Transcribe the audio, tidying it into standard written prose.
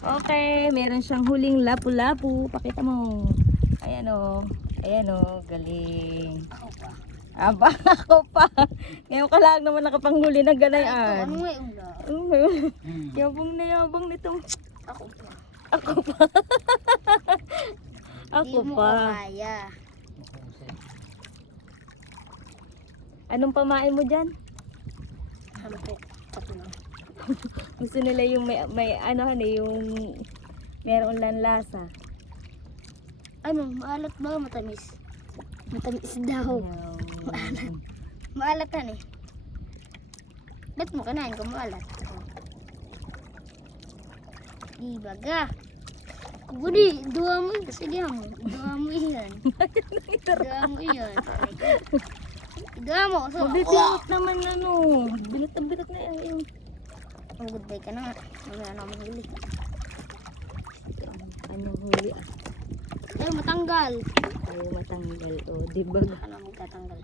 Okay, meron siyang huling lapu-lapu. Pakita mo. Ayan o. Ayan o. Galing. Ako pa. Aba, ako pa. Ngayon ka lang naman nakapanghuli ng Ito, ganayan. ano nga yung lang? Yabang na yabang nitong. Ako pa. Ako pa. Ako Di mo pa. ko kaya. Anong pamain mo dyan? Hampok. Tatlo. Gusto nila yung may ano yung merong lanlasa. Ano, maalat ba o matamis? Matamis daw. Maalat. Maalatan eh. Ba't mo kanain kung maalat? Di baga. Budi, dua mo yun. Sige mo. Dua mo yan. Dua mo yan. Dua mo. So, Mabibilot naman ano. Bilot na bilot na yan. oh, goodbye ka na nga. Mamaya na akong huli. Anong huli ah? Ayaw matanggal. Ayaw matanggal. O, di ba? Ano magtatanggal?